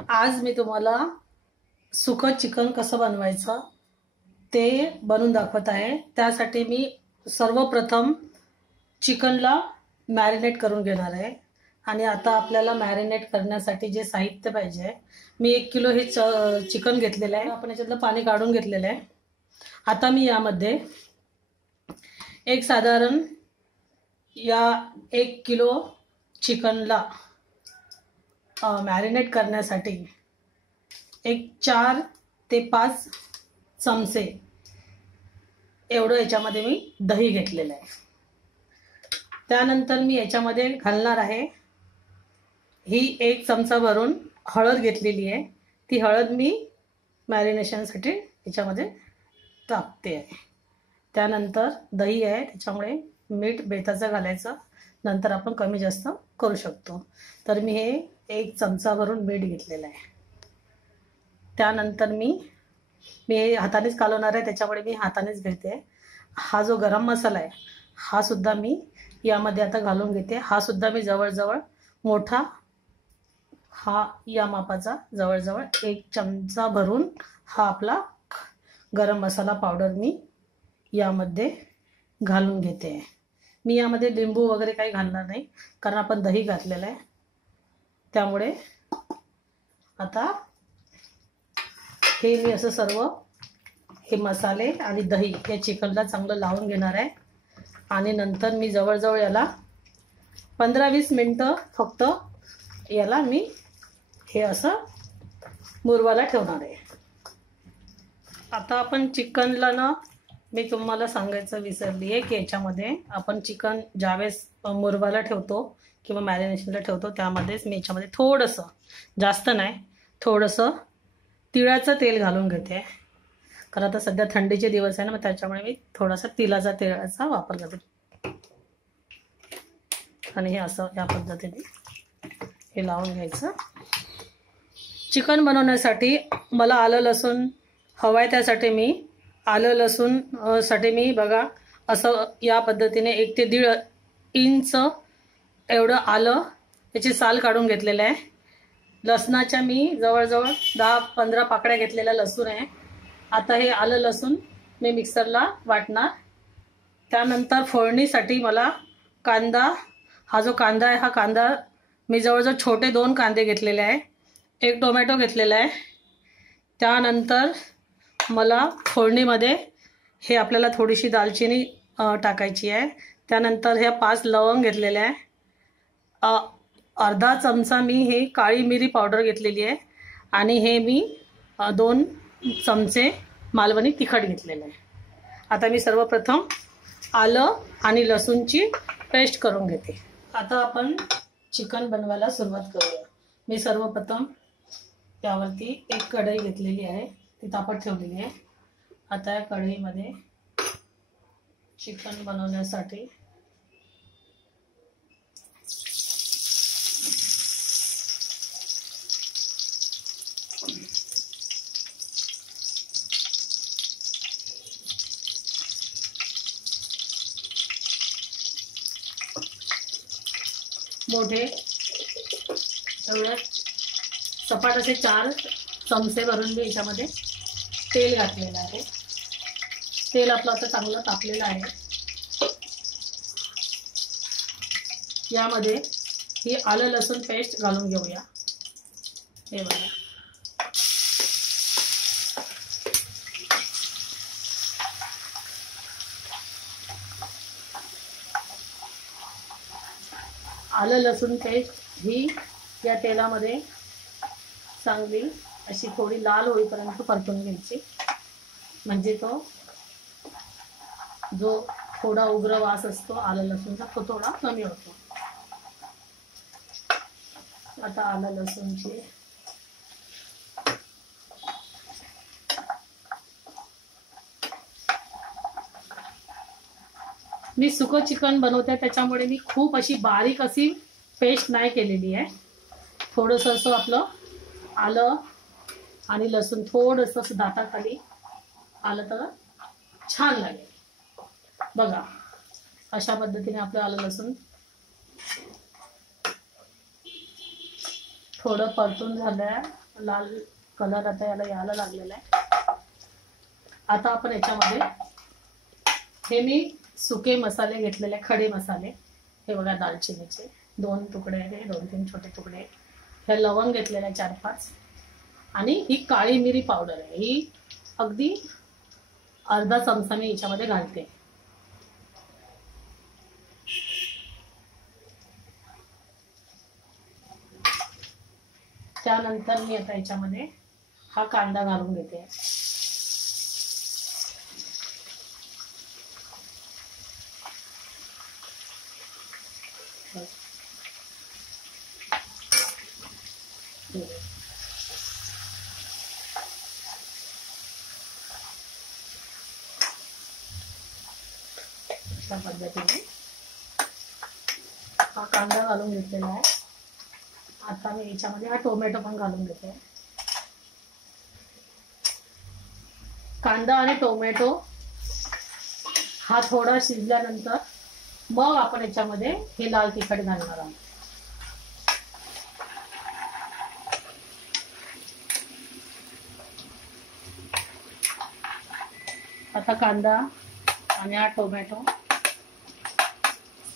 आज मी तुम्हाला सुकं चिकन कसं बनवायचं ते बनवून दाखवत आहे। त्यासाठी मी सर्वप्रथम चिकनला मॅरिनेट करून घेणार आहे। आणि आता आपल्याला मॅरिनेट करण्यासाठी जे साहित्य पाहिजे, मी 1 किलो हे चिकन घेतलेलं आहे। आपण याच्यातलं पाणी काढून घेतलेलं आहे। आता मी यामध्ये एक साधारण या 1 किलो चिकनला मॅरिनेट करण्यासाठी एक 4 ते 5 चमचे एवढं याच्यामध्ये मी दही घेतलेलं आहे। त्यानंतर मी याच्यामध्ये घालणार आहे ही 1 चमचा भरून हळद घेतलेली आहे। ती हळद मी मॅरिनेशनसाठी याच्यामध्ये टाकते आहे। त्यानंतर दही आहे, त्याच्यामुळे मीठ बेताचं घालायचं, नंतर आपण कमी जास्त करू शकतो। तर मी हे 1 चमचा भरून मीठ घेतलेलं आहे। त्यानंतर मी हातानेच कालवणार आहे, त्याच्यामुळे मी हातानेच घेते। हा जो गरम मसाला आहे हा सुद्धा मी यामध्ये आता घालून घेते। हा सुद्धा मी जवळजवळ मोठा हा या मापाचा जवळजवळ 1 चमचा भरून हा आपला गरम मसाला पावडर मी यामध्ये घालून घेते। मी यामध्ये लिंबू वगैरे काही घालणार नाही, कारण आपण दही घातलेलं आहे। त्यामुळे आता हे मी असं सर्व हे मसाले आणि दही या चिकनला चांगलं लावून घेणार आहे। आणि नंतर मी जवळजवळ याला 15-20 मिनिटं फक्त याला मी हे असं मुरवायला ठेवणार आहे। आता आपण चिकनला ना, मी तुम्हाला सांगायचं विसरली आहे की याच्यामध्ये आपण चिकन ज्यावेळेस मुरवायला ठेवतो किंवा मॅरिनेशनला ठेवतो त्यामध्येच मी याच्यामध्ये थोडंसं, जास्त नाही, थोडंसं तिळाचं तेल घालून घेते। कारण आता सध्या थंडीचे दिवस आहे ना, मग त्याच्यामुळे मी थोडासा तिळाचा तेलाचा वापर करते। आणि हे असं या पद्धतीने हे लावून घ्यायचं। चिकन बनवण्यासाठी मला आलं लसूण हवं आहे, त्यासाठी मी आलं लसूण साठी मी बघा असं या पद्धतीने 1 ते 1.5 इंच एवढं आलं याची साल काढून घेतलेलं आहे। लसणाच्या मी जवळजवळ 10-15 पाकळ्या घेतलेला लसूण आहे। आता हे आलं लसूण मी मिक्सरला वाटणार। त्यानंतर फोडणीसाठी मला कांदा, हा जो कांदा आहे हा कांदा मी जवळजवळ छोटे 2 कांदे घेतलेले आहे, 1 टोमॅटो घेतलेला आहे। त्यानंतर मला फोडणीमध्ये हे आपल्याला थोडीशी दालचिनी टाकायची आहे। त्यानंतर ह्या 5 लवंग घेतलेल्या आहे। अर्धा चमचा मी हे काळी मिरी पावडर घेतलेली आहे। आणि हे मी 2 चमचे मालवणी तिखट घेतलेलं आहे। आता मी सर्वप्रथम आलं आणि लसूणची पेस्ट करून घेते। आता आपण चिकन बनवायला सुरुवात करूया। मी सर्वप्रथम त्यावरती एक कढई घेतलेली आहे, ती तापत ठेवलेली आहे। आता या कढईमध्ये चिकन बनवण्यासाठी मोठे एवढे सपाट असे 4 चमचे भरून मी याच्यामध्ये तेल घातलेलं आहे। तेल आपलं आता चांगलं तापलेलं आहे। यामध्ये ही आलं लसूण पेस्ट घालून घेऊया। हे बघा, आलं लसूण पेस्ट ही या तेलामध्ये चांगली अशी थोडी लाल होईपर्यंत परतून घ्यायची, म्हणजे तो जो थोडा उग्र वास असतो आलं लसूणचा तो थोडा कमी होतो। आता आलं लसूणची मी सुकं चिकन बनवते, त्याच्यामुळे मी खूप अशी बारीक अशी पेस्ट नाही केलेली आहे। थोडंसं असं आपलं आलं आणि लसूण थोडंसं असं दाताखाली आलं तर छान लागेल। बघा अशा पद्धतीने आपलं आलं लसूण थोडं परतून झालंय। लाल कलर आता याला यायला लागलेला आहे. आता आपण याच्यामध्ये हे मी सुके मसाले घेतलेले, खडे मसाले, हे बघा दालचिनीचे 2 तुकडे आहे, 2-3 छोटे तुकडे. हे लवंग घेतलेले 4-5 आणि ही काळी मिरी पावडर आहे, ही अगदी अर्धा चमचा मी याच्यामध्ये घालते. त्यानंतर मी आता याच्यामध्ये हा कांदा घालून घेते. अशा पद्धतीने हा कांदा घालून घेतलेला आहे. आता मी याच्यामध्ये हा टोमॅटो पण घालून घेते. कांदा आणि टोमॅटो हा थोडा शिजल्यानंतर मग आपण याच्यामध्ये हे लाल तिखट घालणार आहोत. आता कांदा आणि हा टोमॅटो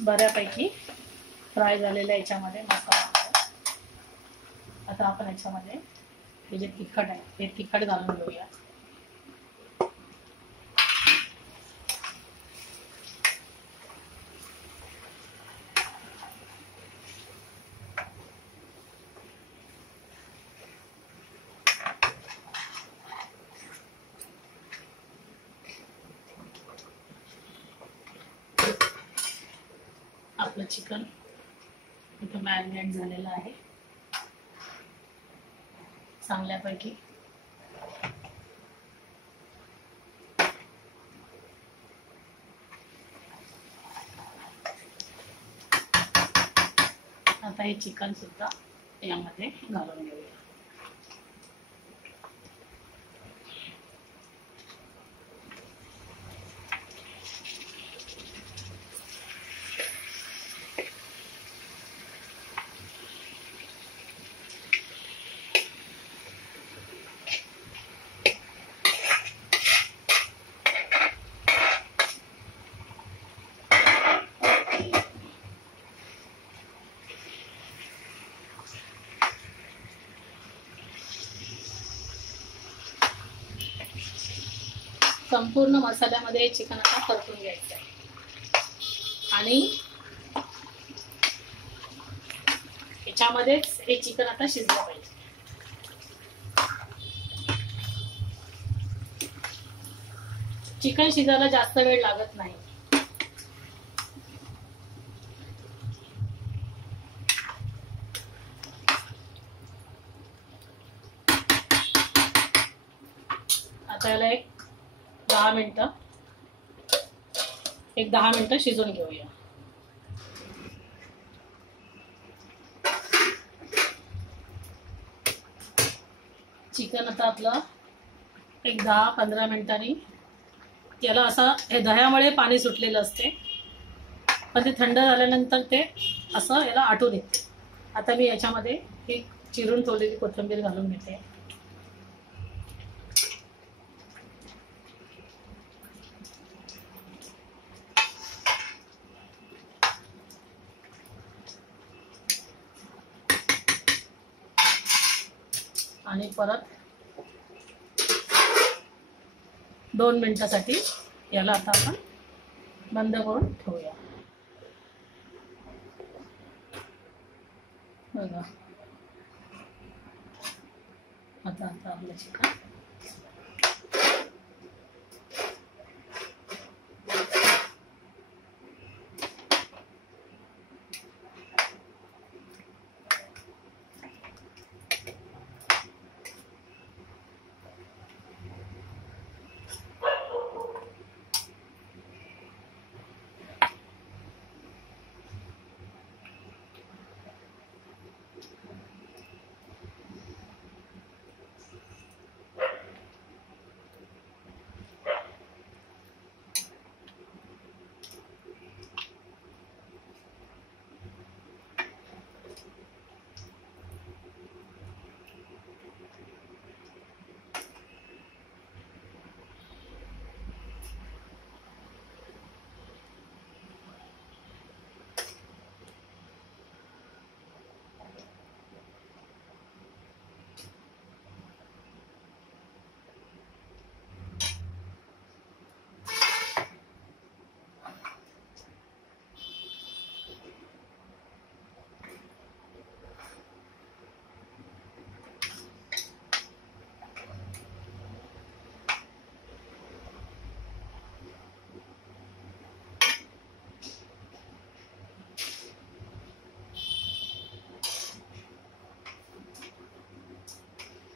बऱ्यापैकी फ्राय झालेला याच्यामध्ये मसाला. आता आपण याच्यामध्ये हे जे तिखट आहे हे तिखट घालून घेऊया. आपलं चिकन इथं मॅरिनेट झालेलं आहे चांगल्यापैकी. आता हे चिकन सुद्धा यामध्ये घालून घेऊया. संपूर्ण मसाल्यामध्ये चिकन आता परतून घ्यायचं आहे आणि याच्यामध्येच हे चिकन आता शिजलं पाहिजे. चिकन शिजायला जास्त वेळ लागत नाही. आता याला एक 10 मिनिटं शिजून घेऊया. चिकन आता आपलं एक 10-15 मिनिटांनी याला असं हे दह्यामुळे पाणी सुटलेलं असते पण ते थंड झाल्यानंतर ते असं याला आटून येते. आता मी याच्यामध्ये ही चिरून ठेवलेली कोथिंबीर घालून घेते. आणि परत 2 मिनिटासाठी याला आता आपण बंद करून ठेवूया. बघा आता आपलं चिकन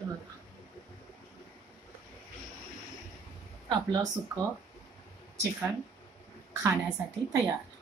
हे बघा आपलं सुकं चिकन खाण्यासाठी तयार.